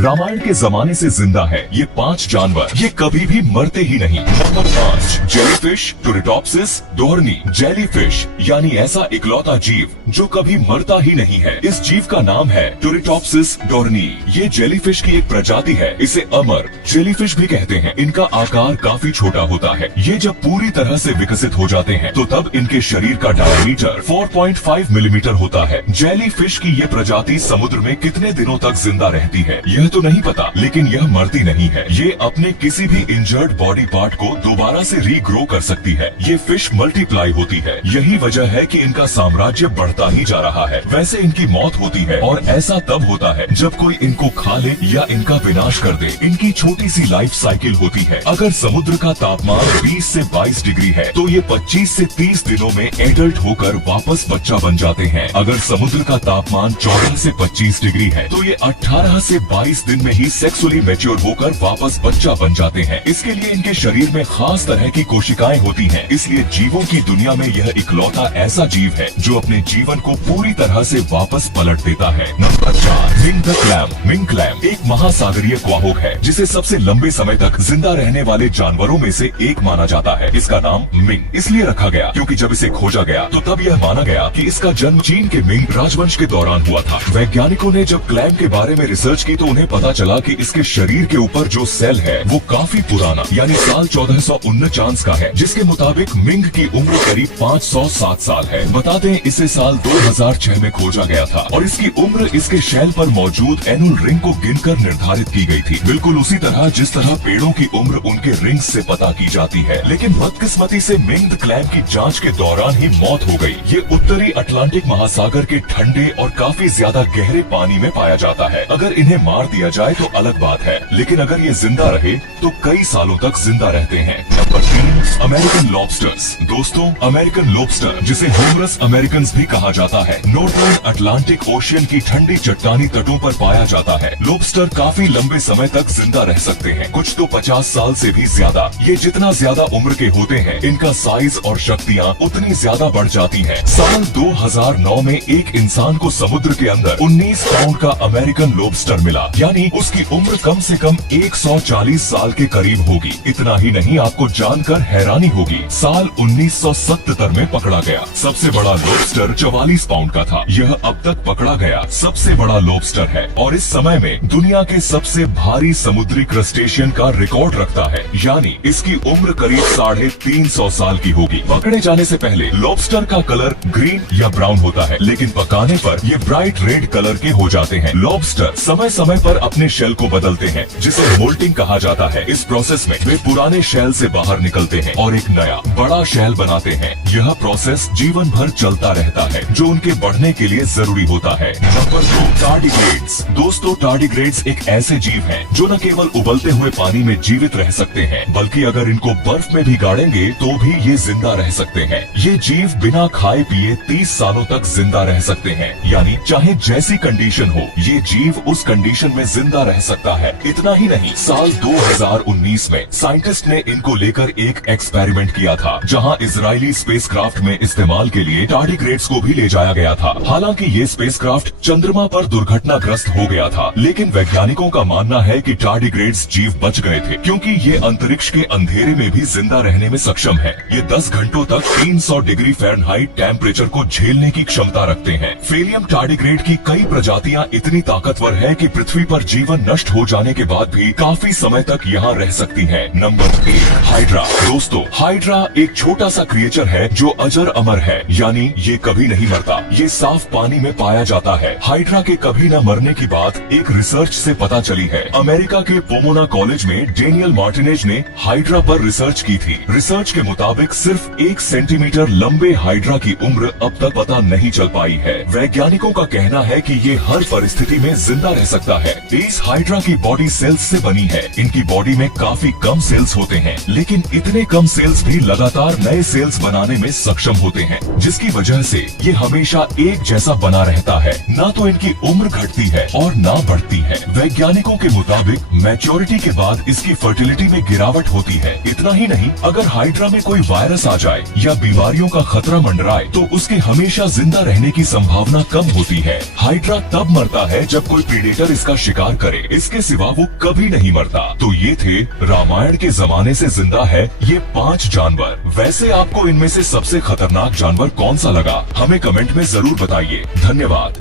रामायण के जमाने से जिंदा है ये 5 जानवर, ये कभी भी मरते ही नहीं। Number 5, jellyfish turritopsis dohrnii. Jellyfish यानी ऐसा इकलौता जीव जो कभी मरता ही नहीं है। इस जीव का नाम है टोरेटॉप्सिस डोर्नी। ये जेलीफिश की एक प्रजाति है। इसे अमर जेलीफिश भी कहते हैं। इनका आकार काफी छोटा होता है। ये जब पूरी तरह से विकसित हो जाते हैं तो तब इनके शरीर का डायमीटर 4.5 मिलीमीटर होता है। जेलीफिश की ये प्रजाति समुद्र में कितने दिनों तक जिंदा रहती है यह तो नहीं पता, लेकिन यह मरती नहीं है। ये अपने किसी भी इंजर्ड बॉडी पार्ट को दोबारा से रीग्रो कर सकती है। ये फिश मल्टीप्लाई होती है। यही वजह है कि इनका साम्राज्य बढ़ता ही जा रहा है। वैसे इनकी मौत होती है और ऐसा तब होता है जब कोई इनको खा ले या इनका विनाश कर दे। इनकी छोटी सी लाइफ साइकिल होती है। अगर समुद्र का तापमान 20 से 22 डिग्री है तो ये 25 से 30 दिनों में एडल्ट होकर वापस बच्चा बन जाते हैं। अगर समुद्र का तापमान 14 से 25 डिग्री है तो ये 18 से 22 दिन में ही सेक्सुअली मैच्योर होकर वापस बच्चा बन जाते हैं। इसके लिए इनके शरीर में खास तरह की कोशिकाएं होती हैं। इसलिए जीवों की दुनिया में यह इकलौता ऐसा जीव है जो अपने जीवन को पूरी तरह से वापस पलट देता है। Number 4, Ming the clam. Ming clam एक महासागरीय क्वाहोक है जिसे सबसे लंबे समय तक जिंदा रहने वाले जानवरों में से एक माना जाता है। इसका नाम मिंग इसलिए रखा गया क्योंकि जब इसे खोजा गया तो तब यह माना गया कि इसका जन्म चीन के मिंग राजवंश के दौरान हुआ था। वैज्ञानिकों ने जब क्लैम के बारे में रिसर्च की तो उन्हें पता चला कि इसके शरीर के ऊपर जो सेल है वो काफी पुराना यानी साल 1449 का है, जिसके मुताबिक मिंग की उम्र करीब 507 साल है। बता दें इसे साल 2006 में खोजा गया था और इसकी उम्र इसके शैल पर मौजूद एनुअल रिंग को गिनकर निर्धारित की गई थी। बिल्कुल उसी तरह जिस तरह पेड़ों की उम्र उनके रिंग्स से पता की जाती है। लेकिन बदकिस्मती से मिंग द क्लैम की जांच के दौरान ही मौत हो गई। ये उत्तरी अटलांटिक महासागर के ठंडे और काफी ज्यादा गहरे पानी में पाया जाता है। अगर इन्हें मार दिया जाए तो अलग बात है, लेकिन अगर ये जिंदा रहे तो कई सालों तक जिंदा रहते हैं। Number 3, American lobsters. दोस्तों, अमेरिकन लॉबस्टर जिसे होमरस अमेरिकन भी कहा जाता है, नॉर्दर्न अटलांटिक ओशियन की ठंडी चट्टानी तटों पर पाया जाता है। लॉबस्टर काफी लंबे समय तक जिंदा रह सकते हैं, कुछ तो 50 साल से भी ज्यादा। ये जितना ज्यादा उम्र के होते हैं इनका साइज और शक्तियाँ उतनी ज्यादा बढ़ जाती हैं। साल 2009 में एक इंसान को समुद्र के अंदर 19 पाउंड का अमेरिकन लॉबस्टर मिला, यानी उसकी उम्र कम से कम 140 साल के करीब होगी। इतना ही नहीं, आपको जानकर हैरानी होगी, साल 1977 में पकड़ा गया। सबसे बड़ा लॉबस्टर 44 पाउंड का था। यह अब तक पकड़ा गया सबसे बड़ा लॉबस्टर है और इस समय में दुनिया के सबसे भारी समुद्री क्रस्टेशियन का रिकॉर्ड रखता है, यानी इसकी उम्र करीब 350 साल की होगी। पकड़े जाने से पहले लॉबस्टर का कलर ग्रीन या ब्राउन होता है, लेकिन पकाने पर ये ब्राइट रेड कलर के हो जाते हैं। लॉबस्टर समय समय पर अपने शेल को बदलते हैं, जिसे मोल्टिंग कहा जाता है। इस प्रोसेस में वे पुराने शेल से बाहर निकलते हैं और एक नया बड़ा शेल बनाते हैं। यह प्रोसेस जीवन भर चलता रहता है, जो उनके बढ़ने के लिए जरूरी होता है। Number 2, tardigrades. दोस्तों, टार्डिग्रेड्स एक ऐसे जीव हैं जो न केवल उबलते हुए पानी में जीवित रह सकते हैं, बल्कि अगर इनको बर्फ में भी गाड़ेंगे तो भी ये जिंदा रह सकते हैं। ये जीव बिना खाए पिए 30 सालों तक जिंदा रह सकते हैं, यानी चाहे जैसी कंडीशन हो ये जीव उस कंडीशन में जिंदा रह सकता है। इतना ही नहीं, साल 2019 में साइंटिस्ट ने इनको लेकर एक एक्सपेरिमेंट किया था, जहां इजरायली स्पेसक्राफ्ट में इस्तेमाल के लिए टार्डिग्रेड्स को भी ले जाया गया था। हालांकि ये स्पेसक्राफ्ट चंद्रमा पर दुर्घटनाग्रस्त हो गया था, लेकिन वैज्ञानिकों का मानना है कि टार्डिग्रेड्स जीव बच गए थे क्योंकि ये अंतरिक्ष के अंधेरे में भी जिंदा रहने में सक्षम है। ये 10 घंटों तक 300 डिग्री फ़ारेनहाइट टेम्परेचर को झेलने की क्षमता रखते हैं। फेलियम टार्डिग्रेड की कई प्रजातियां इतनी ताकतवर है कि पृथ्वी पर जीवन नष्ट हो जाने के बाद भी काफी समय तक यहाँ रह सकती है। Number 1, hydra. दोस्तों, हाइड्रा एक छोटा सा क्रिएचर है जो अजर अमर है, यानी ये कभी नहीं मरता। ये साफ पानी में पाया जाता है। हाइड्रा के कभी न मरने की बात एक रिसर्च से पता चली है। अमेरिका के पोमोना कॉलेज में डेनियल मार्टिनेज ने हाइड्रा पर रिसर्च की थी। रिसर्च के मुताबिक सिर्फ 1 सेंटीमीटर लंबे हाइड्रा की उम्र अब तक पता नहीं चल पाई है। वैज्ञानिकों का कहना है कि ये हर परिस्थिति में जिंदा रह सकता है। इस हाइड्रा की बॉडी सेल्स से बनी है। इनकी बॉडी में काफी कम सेल्स होते हैं, लेकिन इतने कम सेल्स भी लगातार नए सेल्स बनाने में सक्षम होते हैं, जिसकी वजह से ये हमेशा एक जैसा बना रहता है। ना तो इनकी उम्र घटती है और ना बढ़ती है। वैज्ञानिकों के मुताबिक मैच्योरिटी के बाद इसकी फर्टिलिटी में गिरावट होती है। इतना ही नहीं, अगर हाइड्रा में कोई वायरस आ जाए या बीमारियों का खतरा मंडराए तो उसके हमेशा जिंदा रहने की संभावना कम होती है। हाइड्रा तब मरता है जब कोई प्रीडेटर इसका शिकार करे, इसके सिवा वो कभी नहीं मरता। तो ये थे रामायण के जमाने से जिंदा है ये 5 जानवर। वैसे आपको इनमें से सबसे खतरनाक जानवर कौन सा लगा, हमें कमेंट में जरूर बताइए। धन्यवाद।